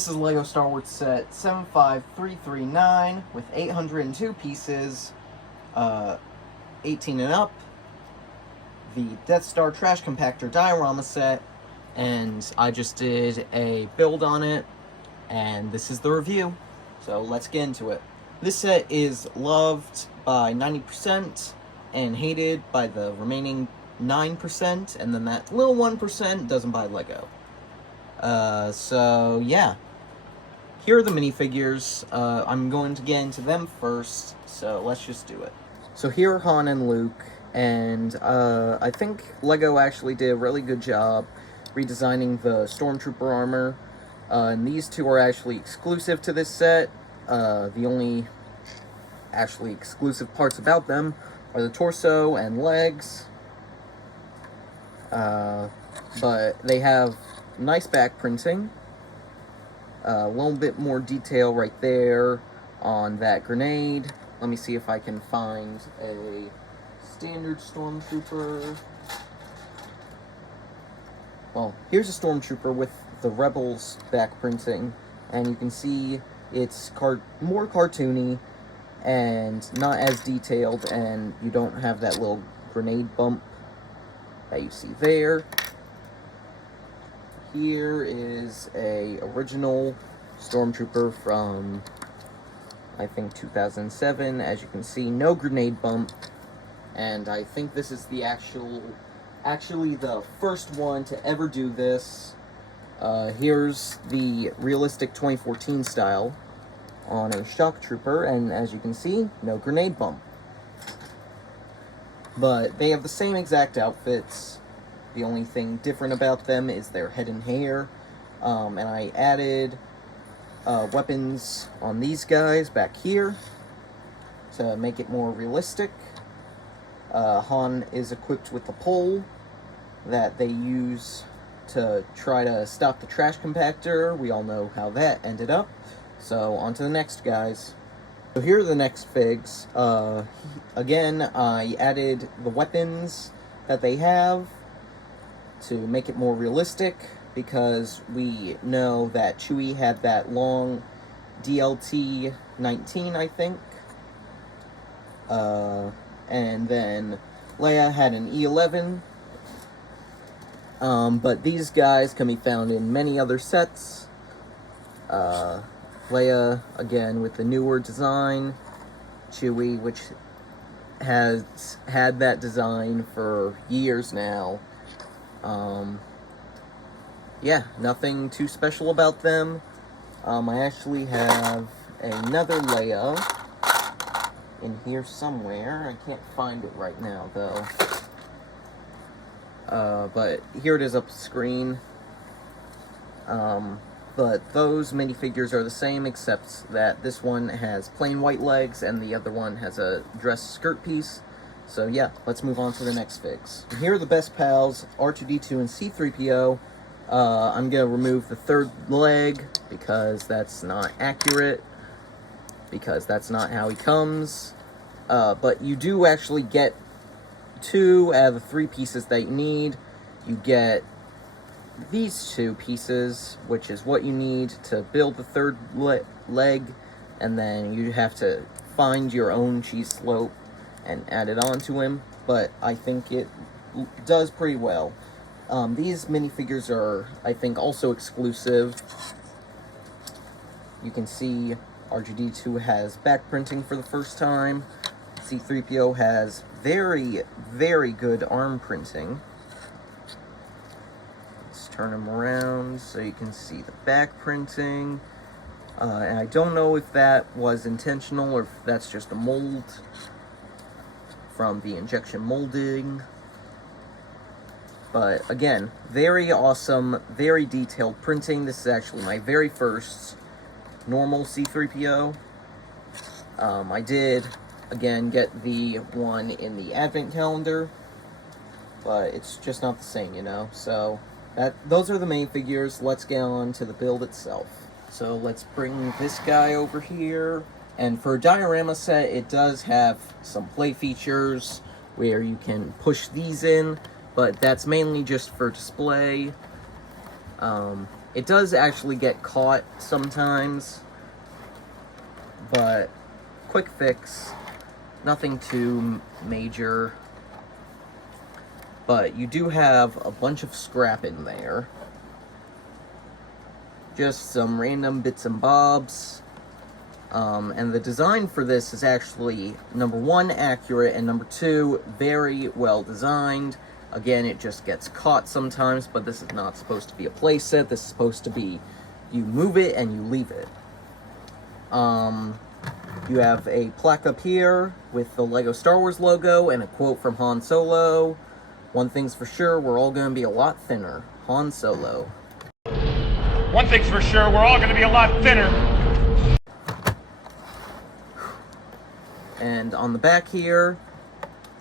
This is LEGO Star Wars set 75339 with 802 pieces, 18 and up, the Death Star Trash Compactor diorama set, and I just did a build on it, and this is the review, so let's get into it. This set is loved by 90% and hated by the remaining 9%, and then that little 1% doesn't buy LEGO. So yeah. Here are the minifigures. I'm going to get into them first, so let's just do it. So here are Han and Luke, and I think LEGO actually did a really good job redesigning the Stormtrooper armor. And these two are actually exclusive to this set. The only actually exclusive parts about them are the torso and legs. But they have nice back printing. A little bit more detail right there on that grenade. Let me see if I can find a standard Stormtrooper. Well, here's a Stormtrooper with the Rebels back printing, and you can see it's more cartoony and not as detailed, and you don't have that little grenade bump that you see there. Here is a original Stormtrooper from, I think, 2007. As you can see, no grenade bump, and I think this is the actually the first one to ever do this. Here's the realistic 2014 style on a Shock Trooper, and as you can see, no grenade bump. But they have the same exact outfits. The only thing different about them is their head and hair, and I added weapons on these guys back here to make it more realistic. Han is equipped with the pole that they use to try to stop the trash compactor. We all know how that ended up. So on to the next guys. So here are the next figs. Again, I added the weapons that they have to make it more realistic, because we know that Chewie had that long DLT-19, I think. And then Leia had an E11. But these guys can be found in many other sets. Leia, again, with the newer design. Chewie, which has had that design for years now. Yeah, nothing too special about them. I actually have another Leia in here somewhere. I can't find it right now, though. But here it is up the screen. But those minifigures are the same, except that this one has plain white legs and the other one has a dress skirt piece. So yeah, let's move on to the next figs. And here are the best pals, R2-D2 and C-3PO. I'm going to remove the third leg, because that's not accurate, because that's not how he comes. But you do actually get 2 out of the 3 pieces that you need. You get these 2 pieces, which is what you need to build the third leg, and then you have to find your own cheese slope and add it onto him, but I think it does pretty well. These minifigures are, I think, also exclusive. You can see R2-D2 has back printing for the first time. C-3PO has very, very good arm printing. Let's turn him around so you can see the back printing. And I don't know if that was intentional or if that's just a mold from the injection molding. But again, very awesome, very detailed printing. This is actually my very first normal C-3PO. I did, again, get the one in the advent calendar, but it's just not the same, you know? So those are the main figures. Let's get on to the build itself. So let's bring this guy over here. And for a diorama set, it does have some play features where you can push these in, but that's mainly just for display. It does actually get caught sometimes, but quick fix, nothing too major. But you do have a bunch of scrap in there. Just some random bits and bobs. And the design for this is actually, number one, accurate, and number two, very well designed. Again, it just gets caught sometimes, but this is not supposed to be a playset. This is supposed to be, you move it and you leave it. You have a plaque up here with the LEGO Star Wars logo and a quote from Han Solo. One thing's for sure, we're all going to be a lot thinner. Han Solo. One thing's for sure, we're all going to be a lot thinner. And on the back here,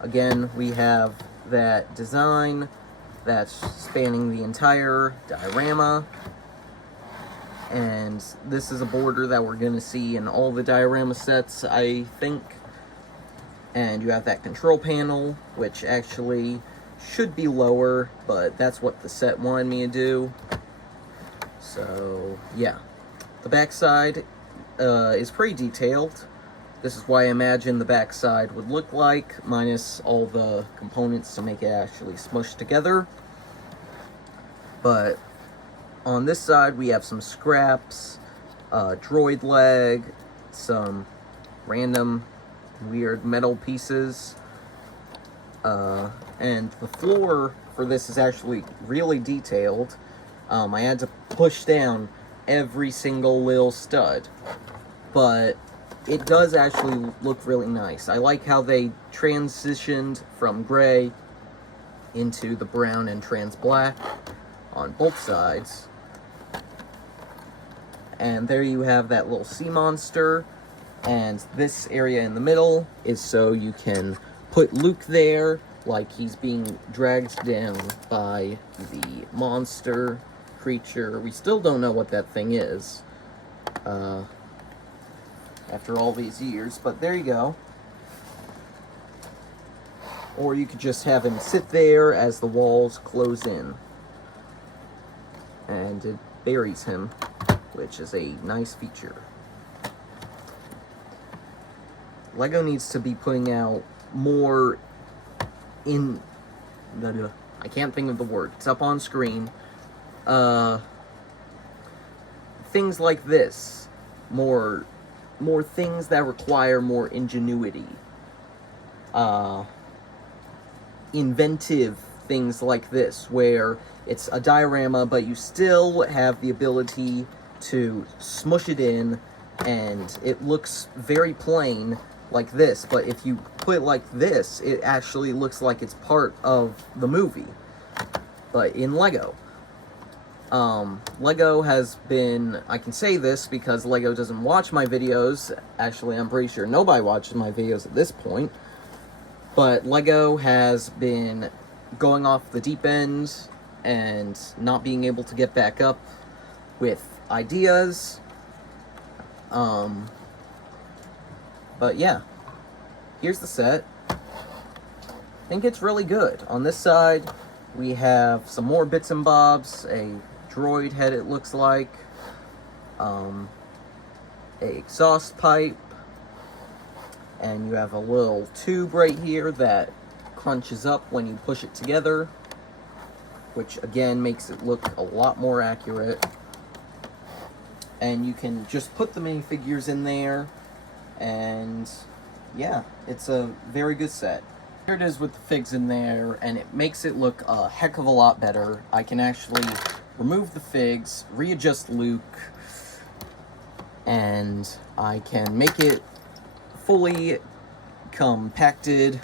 again, we have that design that's spanning the entire diorama. And this is a border that we're going to see in all the diorama sets, I think. And you have that control panel, which actually should be lower, but that's what the set wanted me to do. So, yeah. The backside is pretty detailed. This is what I imagine the backside would look like, minus all the components to make it actually smush together. But on this side, we have some scraps, droid leg, some random weird metal pieces, and the floor for this is actually really detailed. I had to push down every single little stud, but it does actually look really nice. I like how they transitioned from gray into the brown and trans black on both sides. And there you have that little sea monster, and this area in the middle is so you can put Luke there like he's being dragged down by the monster creature. We still don't know what that thing is after all these years, but there you go. Or you could just have him sit there as the walls close in, and it buries him, which is a nice feature. LEGO needs to be putting out more I can't think of the word. It's up on screen. Things like this. More things that require more ingenuity. Inventive things like this, where it's a diorama, but you still have the ability to smush it in, and it looks very plain, like this, but if you put it like this, it actually looks like it's part of the movie, but in LEGO. LEGO has been, I can say this because LEGO doesn't watch my videos. Actually, I'm pretty sure nobody watches my videos at this point, but LEGO has been going off the deep end and not being able to get back up with ideas. But yeah, here's the set. I think it's really good. On this side, we have some more bits and bobs, a droid head it looks like, a exhaust pipe, and you have a little tube right here that crunches up when you push it together, which again makes it look a lot more accurate. And you can just put the minifigures in there, and yeah, it's a very good set. Here it is with the figs in there, and it makes it look a heck of a lot better. I can actually remove the figs, readjust Luke, and I can make it fully compacted.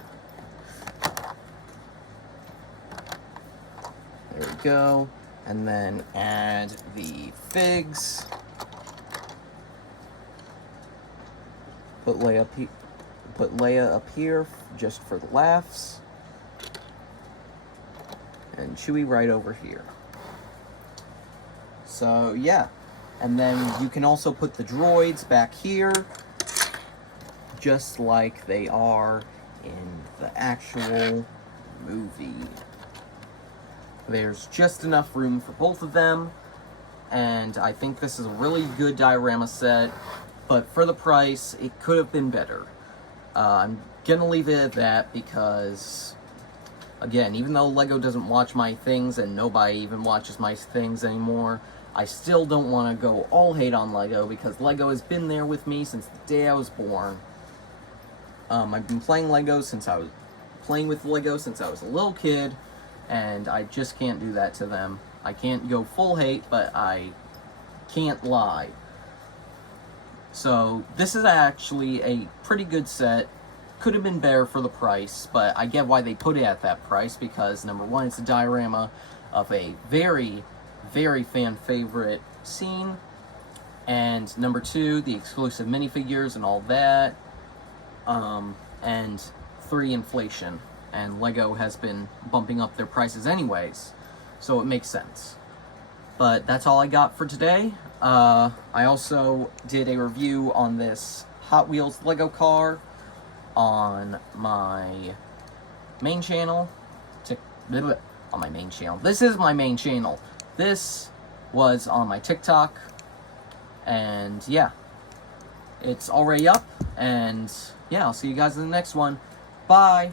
There we go. And then add the figs. Put Leia up here just for the laughs. And Chewie right over here. So yeah. And then you can also put the droids back here, just like they are in the actual movie. There's just enough room for both of them. and I think this is a really good diorama set, but for the price, it could have been better. I'm gonna leave it at that because, again, even though LEGO doesn't watch my things and nobody even watches my things anymore, I still don't want to go all hate on LEGO because LEGO has been there with me since the day I was born. I've been playing LEGO since I was playing with LEGO since I was a little kid, and I just can't do that to them. I can't go full hate, but I can't lie. So this is actually a pretty good set. Could have been better for the price, but I get why they put it at that price because, number one, it's a diorama of a very, very fan favorite scene, and number two, the exclusive minifigures and all that, and three, inflation, and LEGO has been bumping up their prices anyways, so it makes sense. But that's all I got for today. I also did a review on this Hot Wheels LEGO car on my main channel. On my main channel. This is my main channel. This was on my TikTok. And yeah, it's already up. And yeah, I'll see you guys in the next one. Bye.